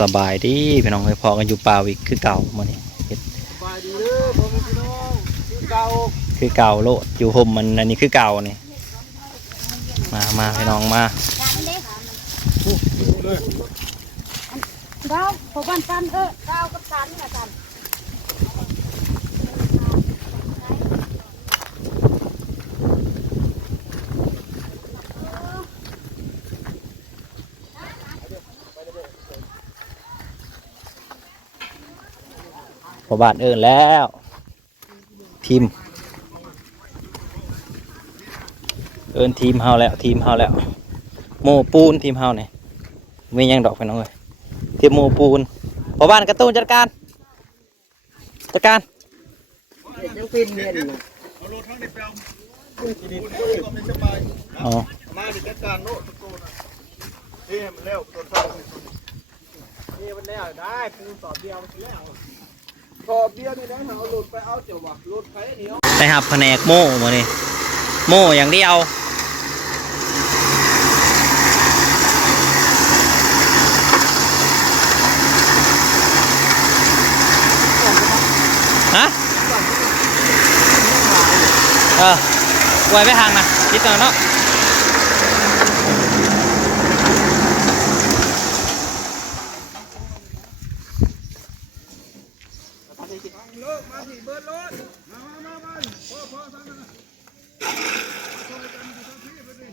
สบายดีพี่น้องเคยพอกันอยู่ป่าวิกคือเก่ามื้อนี้สบายดีเด้อพ่อแม่พี่น้องคือเก่าคือเก่าโลดอยู่ห่มมันอันนี้คือเก่านี่มาพี่น้องมาดาวพบกันกันดาวกับกันนะกันพอบ้านแล้วทีมทีมเฮาแล้วโมปูนทีมเฮาเนี่ยไม่ยังดอกพี่น้องเลยทีมโมปูนพอบ้านกระตุ้นจัดการยังเป็นเงินนะเอารถทั้งในเปลวที่ดินก็ไม่สบายมาดิจัดการโน่ตะโกนนี่มันแล้วต้นเสานี่มันแล้วได้ปูต่อเดียวมันแล้วต่อเดียวนี่นะเอารถไปเอาเจ้าว่ารถไฟเหนียวไปหับแผนกโม่มานี่โม่อย่างเดียวฮะไว้ไปทางนะคิดหน่อยเนาะมาที่เบิร์ดรถมาพ่อสั่งนะช่วยกันดูทั้งที่ไปดิ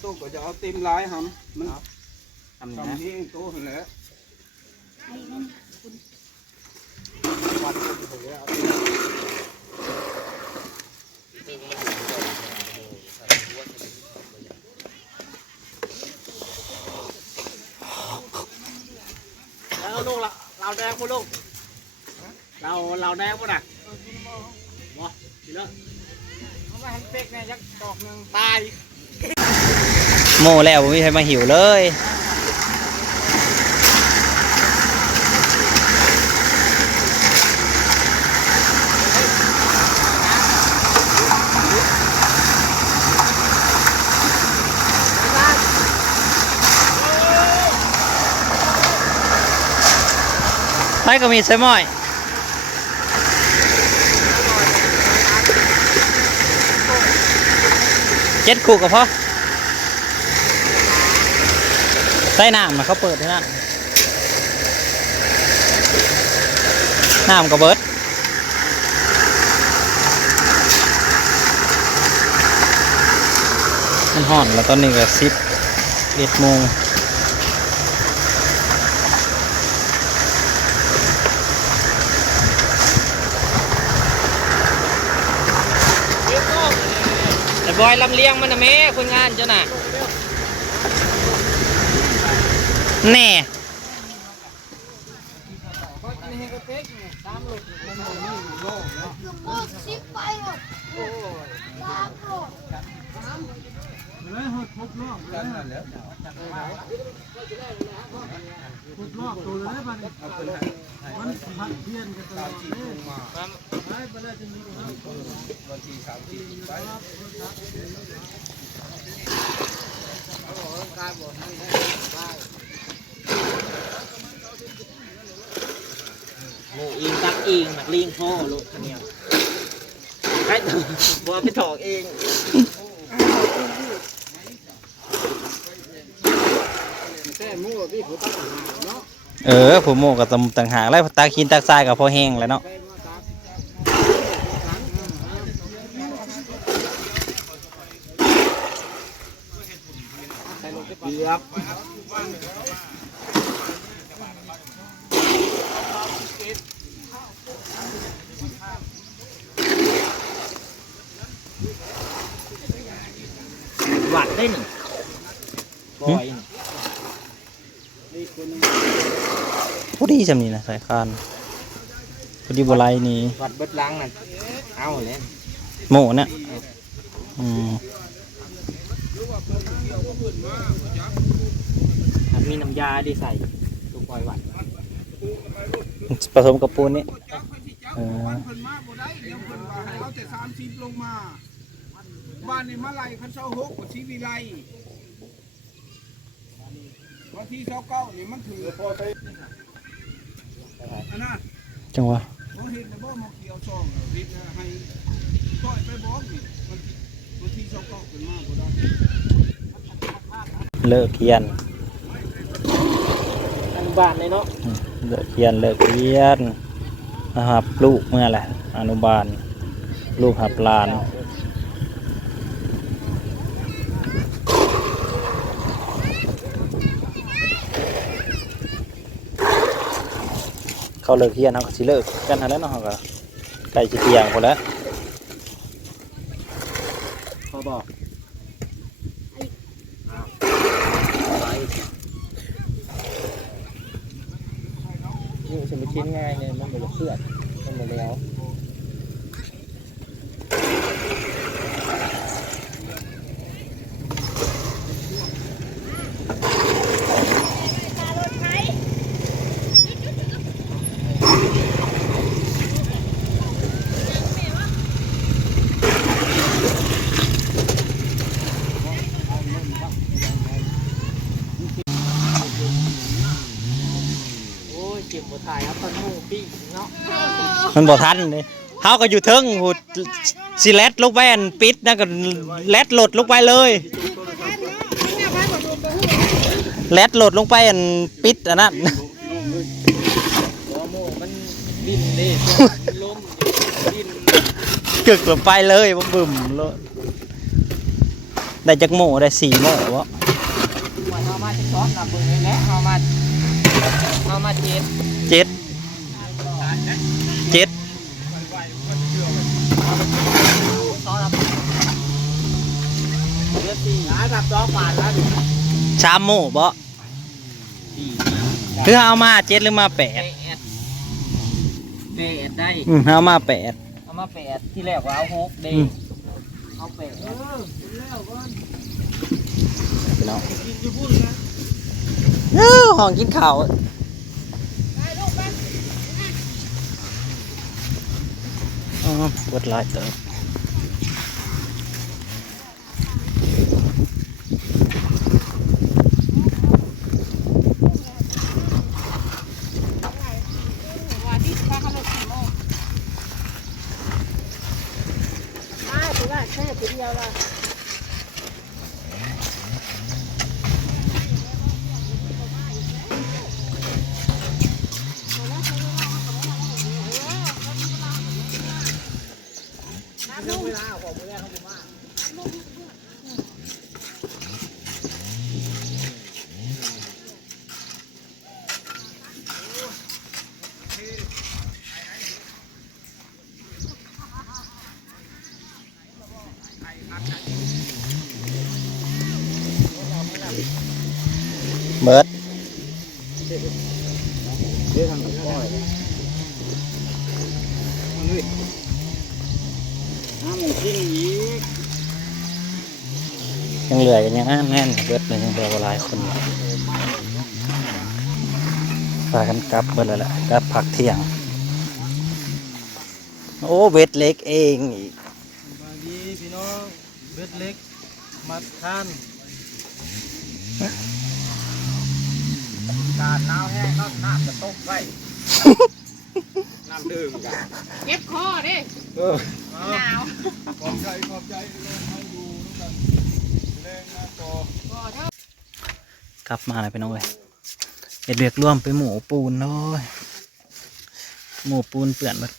โต๊ะก็จะเอาเต็มร้ายหำมันทำนี้โต๊ะเห็นแล้ววันก็จะเหลือแล้วลูกเราแดงมั้ลูกเราแดงมั้น่ะบ่ทีละเขาไปหันเป็กเนี่ยยักดอกหนึ่งตายโม่แล้วไม่มีใครมาหิวเลยใช่ก็มีใช่ไหม7 คู่กับพ่อใส่น้ำนะเขาเปิดให้น้ำก็เบิดมันห่อนแล้วตอนนี้ก็11 โมงแต่บอยลำเลียงมันนะแม่คนงานเจ้าน่ะแน่โง่อิงตักอิงหนักลิงพ่อลูกเนี่ยใช่บัวไปถอกเองแต่หมูพี่ผมตั้งหาเนาะผมโมกับต่างหากแล้วตาคินตาทรายกับพอแห้งแล้วเนาะเดือบหวัดได้หนึ่งบอยพอดีจำนี่นะสายคานพอดีบัวไลนี่หวัดเบิดล้างนั่นเอาเลยโม่เนี่ยมีน้ำยาดีใส่ตัวปล่อยหวัด ผสมกับปูนนี่ จักไปที่จักวันเพิ่นมาบ่ได้เดี๋ยวเพิ่นว่าให้เอาแต่30ลงมาบ้านนี่มาไล่คัน26กับชีวิไลวันที่29นี่มันถือพอไปอันนั้น จังหวะ บ่เห็นนะบ่มาเกี่ยวช่องวิทย์ให้ต้อยไปบอกนี่วันที่29เพิ่นมาบ่ได้ เลิกเขียน อันบานเลยเนาะ เลิกเขียนเลิกเรียนนะครับลูกเมื่อไหร่อนุบาลลูกหับหลานเขาเลิกเขียนเขาก็สิเลิกกันหาแล้วเนาะเขาก็ใกล้จะเที่ยงคนแล้ว พอบอกนี่จะไปชิ้นง่ายเนี่ยมันเหมือนเพื่อนมันหมดแล้วโอ้ยเก็บหัวถ่ายครับตอนหมูปิ้งเนาะ มันบ่ทันเลยเขาก็อยู่เทิงหูสิแลดลงไปอันปิดนะก็แลดโหลดลงไปเลยแลดโหลดลงไปอันปิดอันนั้น หัวหมูมันดิ้นดิล้มดิ้น กึกลงไปเลยบ่บึ้มเลยได้จักโม่ได้4โม่วะ มันเอามาจะซ้อมหลับเบิ่งเลยแหละเอามาเจ็ด เจ็ดเจ็ด ซ้อมหลับเดือดสี่แบบซ้อมผ่านแล้ว สามโม่บ่คือเอามาเจ็ดหรือมาแปด เดดได้ เอามาแปด เอามา8ที่แรกว่าเอา6เดดเอา8 พี่น้องห้องกินข้าวปวดหลายเติบเบิด ยังเหลือกันยังแน่นเบิดเลยยังเหลือหลายคนพากันกลับเบิดแล้วแหละกลับพักเที่ยงโอ้เบ็ดเล็กเองอีก บางทีพี่น้องเบ็ดเล็กมัดท่านการน้ำแห้งก็น้ำจะตกไว้น้ำดื่มกัน เจ็บคอเด้หนาว ขอบใจเลยให้ดูน้ำกันแรงหน้าจอก ลับมาเลยไปน้องเว้ยเห็ดเรียกร่วมไปหมูปูนเลยหมูปูนเปื่อนหมด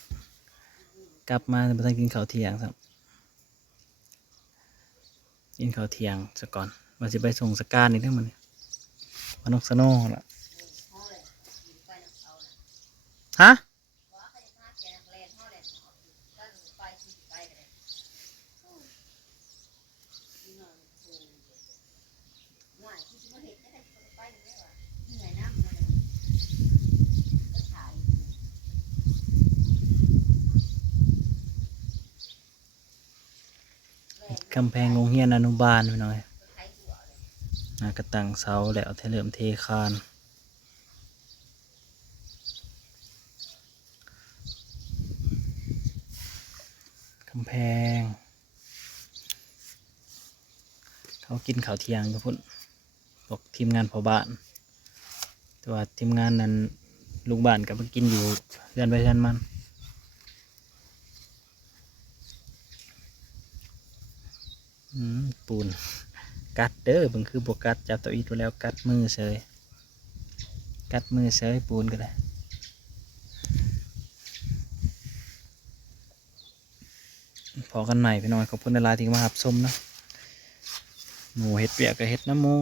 กลับมาไปทานกินข้าวเที่ยงครับกินข้าวเที่ยงซะก่อนมาสิไปส่งสการนี่เรื่องมันมานกสโน่ละฮะกำแพงโรงเรียนอนุบาลไปหน่อยกระตังเสาแล้วเริ่มเทคาน กำแพงเขากินข้าวเที่ยงกับพุ่นบอกทีมงานพอบ้านแต่ว่าทีมงานนั้นลูกบ้านก็ไปกินอยู่เรือนไปเรือนมันปูนกัดเด้อเบิ่งคือบวกกัดจับตัวอีกแล้วกัดมือเสยกัดมือเสยปูนก็ได้พอกันใหม่พี่น้อยขอบคุณในไลน์ที่มาหับชมนะหมูเห็ดเปียกกับเห็ดน้ำหมู